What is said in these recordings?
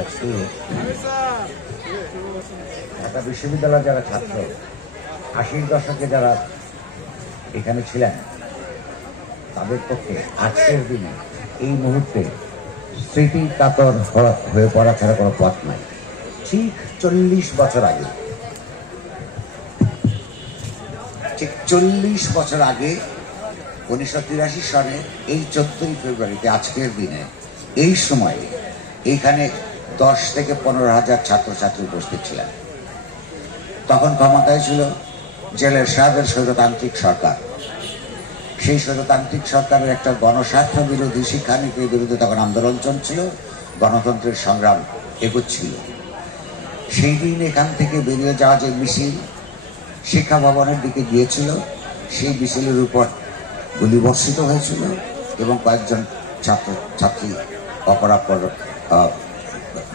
আজকে ঢাকা বিশ্ববিদ্যালয়ের যারা ছাত্র, আশির দশকে যারা এখানে ছিলেন, তাদের পক্ষে আজকের দিনে এই মুহূর্তে স্মৃতি কাতর হয়ে পড়া ছাড়া কোনো পথ নাই। ঠিক চল্লিশ বছর আগে, ঠিক চল্লিশ বছর আগে উনিশশো তিরাশি সালে এই চোদ্দই ফেব্রুয়ারিতে আজকের দিনে এই সময়ে এইখানে দশ থেকে পনেরো হাজার ছাত্রছাত্রী উপস্থিত ছিলেন। তখন ক্ষমতায় ছিল জেলের সাহেবের স্বৈরতান্ত্রিক সরকার। সেই স্বৈরতান্ত্রিক সরকারের একটা গণস্বার্থ বিরোধী শিক্ষানীতির বিরুদ্ধে তখন আন্দোলন চলছিল, গণতন্ত্রের সংগ্রাম এগোচ্ছিল। সেই দিন এখান থেকে বেরিয়ে যাওয়া যে মিছিল শিক্ষা ভবনের দিকে গিয়েছিল, সেই মিছিলের উপর গুলিবর্ষিত হয়েছিল এবং কয়েকজন ছাত্র ছাত্রী অপরাপর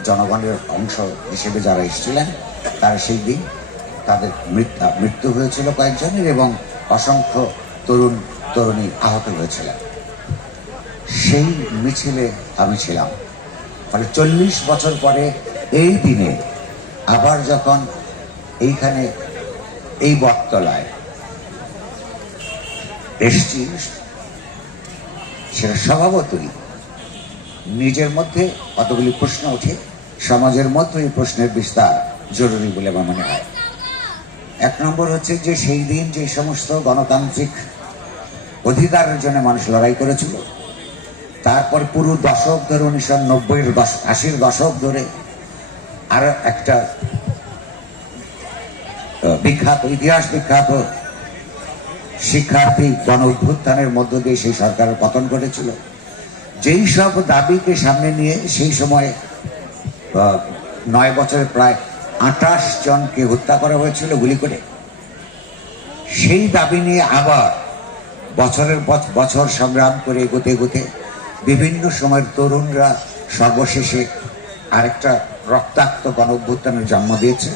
জনগণের অংশ হিসেবে যারা এসেছিলেন, তারা সেই দিন তাদের মৃত্যু হয়েছিল কয়েকজনের এবং অসংখ্য তরুণ, তরুণী আহত হয়েছিলেন। সেই মিছিলে আমি ছিলাম। ফলে চল্লিশ বছর পরে এই দিনে আবার যখন এইখানে এই বটতলায় এসছি, সেটা স্বভাবতই নিজের মধ্যে কতগুলি প্রশ্ন ওঠে, সমাজের মধ্যে এই প্রশ্নের বিস্তার জরুরি বলে আমার মনে হয়। এক নম্বর হচ্ছে যে সেই দিন যে সমস্ত গণতান্ত্রিক অধিকারের জন্য মানুষ লড়াই করেছিল, তারপর পুরো দশক ধরে উনিশশো নব্বইয়ের আশির দশক ধরে আরও একটা বিখ্যাত, ইতিহাস বিখ্যাত শিক্ষার্থী গণ অভ্যুত্থানের মধ্য দিয়ে সেই সরকারের পতন ঘটেছিল। যেই সব দাবিকে সামনে নিয়ে সেই সময় নয় বছরে প্রায় আঠাশ জনকে হত্যা করা হয়েছিল গুলি করে। সেই দাবি নিয়ে আবার বছরের বছর সংগ্রাম করে এগোতে এগোতে বিভিন্ন সময়ের তরুণরা সর্বশেষে আরেকটা রক্তাক্ত গণ অভ্যুত্থানের জন্ম দিয়েছে।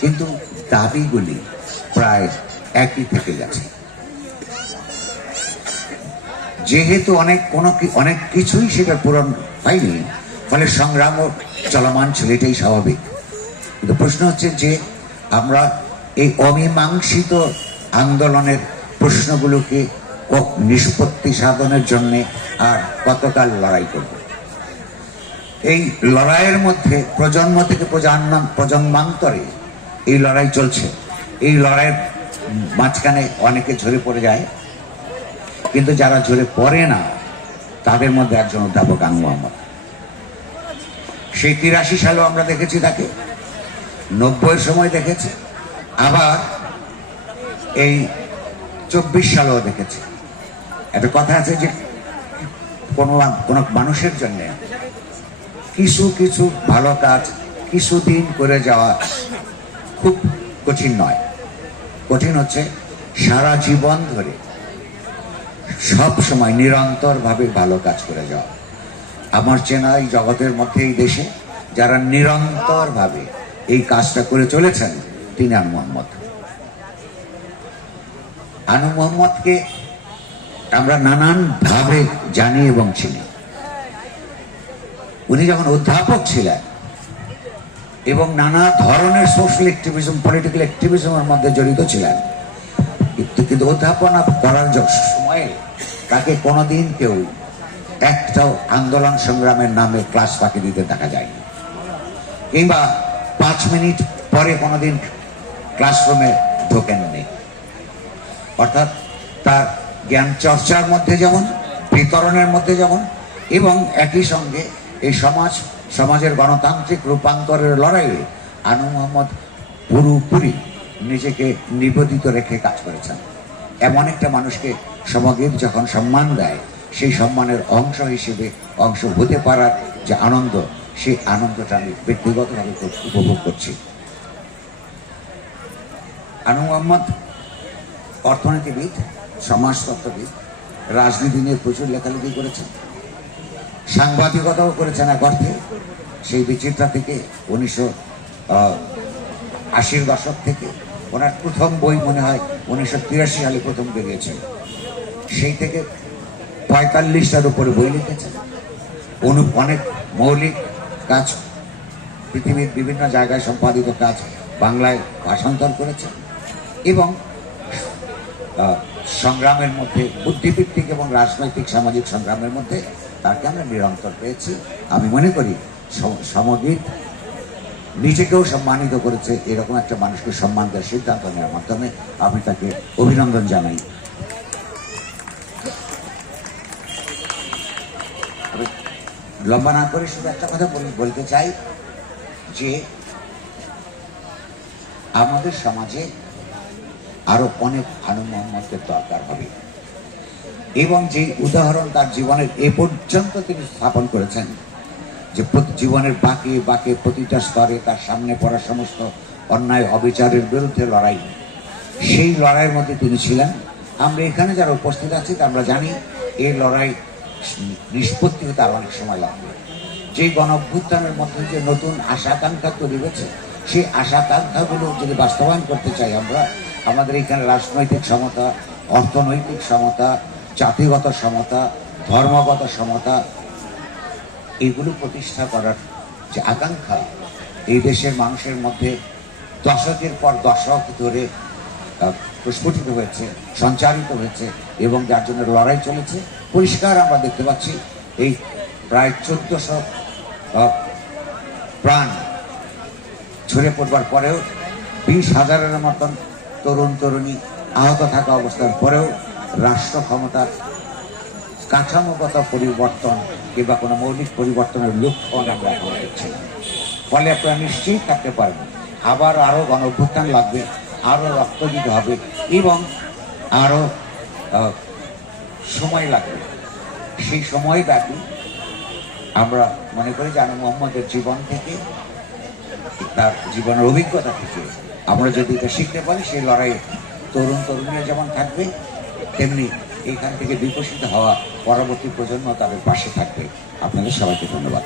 কিন্তু দাবিগুলি প্রায় একই থেকে গেছে। যেহেতু অনেক কোনো অনেক কিছুই সেটা পূরণ হয়নি, ফলে সংগ্রামও চলমান ছিল এটাই স্বাভাবিক। কিন্তু প্রশ্ন হচ্ছে যে আমরা এই অমীমাংসিত আন্দোলনের প্রশ্নগুলোকে নিষ্পত্তি সাধনের জন্যে আর কতকাল লড়াই করব? এই লড়াইয়ের মধ্যে প্রজন্ম থেকে প্রজন্ম প্রজন্মান্তরে এই লড়াই চলছে। এই লড়াইয়ের মাঝখানে অনেকে ঝরে পড়ে যায়। কিন্তু যারা ঝরে পড়ে না, তাদের মধ্যে একজন অধ্যাপক আনু মোহাম্মদ। সেই তিরাশি সালেও আমরা দেখেছি তাকে, নব্বইয়ের সময় দেখেছি, আবার এই চব্বিশ সালেও দেখেছি। একটা কথা আছে যে, কোনো কোনো মানুষের জন্য কিছু কিছু ভালো কাজ কিছুদিন করে যাওয়া খুব কঠিন নয়। কঠিন হচ্ছে সারা জীবন ধরে সব সময় নিরন্তরভাবে ভালো কাজ করে যাওয়া আমার চেনা এই জগতের মধ্যে, এই দেশে যারা নিরন্তরভাবে এই কাজটা করে চলেছেন, তিনি আনু মোহাম্মদ। আনু মোহাম্মদকে আমরা নানান ভাবে জানি এবং চিনি। উনি যখন অধ্যাপক ছিলেন এবং নানা ধরনের সোশ্যাল অ্যাক্টিভিজম পলিটিক্যাল অ্যাক্টিভিজমের মধ্যে জড়িত ছিলেন, কিন্তু অধ্যাপনা করার সময়ে তাকে কোনোদিন কেউ একটাও আন্দোলন সংগ্রামের নামে ক্লাস ফাঁকি দিতে দেখা যায়নি। কিংবা পাঁচ মিনিট পরে কোনোদিন ক্লাসরুমে ঢোকেননি। অর্থাৎ তার জ্ঞান চর্চার মধ্যে যেমন, বিতরণের মধ্যে যেমন, এবং একই সঙ্গে এই সমাজ, সমাজের গণতান্ত্রিক রূপান্তরের লড়াইয়ে আনু মোহাম্মদ পুরোপুরি নিজেকে নিবেদিত রেখে কাজ করেছেন। এমন একটা মানুষকে সমগ্র যখন সম্মান দেয়, সেই সম্মানের অংশ হিসেবে অংশ হতে পারার যে আনন্দ, সেই আনন্দটা আমি ব্যক্তিগতভাবে উপভোগ করছি। আনু মোহাম্মদ, অর্থনীতিবিদ, সমাজতত্ত্ববিদ, রাজনীতি নিয়ে প্রচুর লেখালেখি করেছেন। সাংবাদিকতাও করেছেন এক অর্থে। সেই বিচিত্রা থেকে উনিশশো আশির দশক থেকে ওনার প্রথম বই মনে হয় উনিশশো তিরাশি সালে প্রথম বেরিয়েছিল। সেই থেকে পঁয়তাল্লিশটার উপরে বই লিখেছেন অনু অনেক মৌলিক কাজ, পৃথিবীর বিভিন্ন জায়গায় সম্পাদিত কাজ বাংলায় ভাষান্তর করেছেন এবং সংগ্রামের মধ্যে বুদ্ধিভিত্তিক এবং রাজনৈতিক সামাজিক সংগ্রামের মধ্যে তাকে আমরা নিরন্তর পেয়েছি। আমি মনে করি সম- সমদ্বীপ নিজেকেও সম্মানিত করেছে। এরকম একটা মানুষকে সম্মান দেওয়ার সিদ্ধান্ত নেওয়ার মাধ্যমে আমি তাকে অভিনন্দন জানাই। লম্বা না করে শুধু একটা কথা বল- বলতে চাই যে আমাদের সমাজে আরও অনেক ভানু মোহাম্মদের দরকার হবে। এবং যে উদাহরণ তার জীবনের এ পর্যন্ত তিনি স্থাপন করেছেন যে জীবনের বাকি বাকি প্রতিটা স্তরে তার সামনে পড়া সমস্ত অন্যায়, অবিচারের বিরুদ্ধে লড়াই। সেই লড়াইয়ের মধ্যে তিনি ছিলেন। আমরা এখানে যারা উপস্থিত আছি আমরা জানি, এই লড়াই নিষ্পত্তি হতে আরও অনেক সময় লাগবে। যে গণ অভ্যুত্থানের মধ্যে যে নতুন আশা আকাঙ্ক্ষা তৈরি হয়েছে, সেই আশা আকাঙ্ক্ষাগুলো যদি বাস্তবায়ন করতে চাই আমরা, আমাদের এখানে রাজনৈতিক সমতা, অর্থনৈতিক সমতা, জাতিগত সমতা, ধর্মগত সমতা, এগুলো প্রতিষ্ঠা করার যে আকাঙ্ক্ষা, এই দেশের মানুষের মধ্যে দশকের পর দশক ধরে প্রস্ফুটিত হয়েছে, সঞ্চারিত হয়েছে এবং যার জন্য লড়াই চলেছে। পরিষ্কার আমরা দেখতে পাচ্ছি, এই প্রায় চোদ্দশো প্রাণ ঝরে পড়বার পরেও, বিশ হাজারের মতন তরুণ তরুণী আহত থাকা অবস্থার পরেও রাষ্ট্র ক্ষমতার কাঠামোগত পরিবর্তন কিংবা কোনো মৌলিক পরিবর্তনের লক্ষণ আমরা। ফলে আপনারা নিশ্চয়ই থাকতে পারবেন আবার আরও গণ লাগবে। আরও রক্ত দিতে হবে এবং আরও সময় লাগবে। সেই সময় ব্যাপী আমরা মনে করি আমি মোহাম্মদের জীবন থেকে, তার জীবনের অভিজ্ঞতা থেকে আমরা যদি এটা শিখতে পারি সেই লড়াইয়ে তরুণ তরুণীরা যেমন থাকবে, তেমনি এখান থেকে বিকশিত হওয়া পরবর্তী প্রজন্ম তাদের পাশে থাকবে। আপনাদের সবাইকে ধন্যবাদ।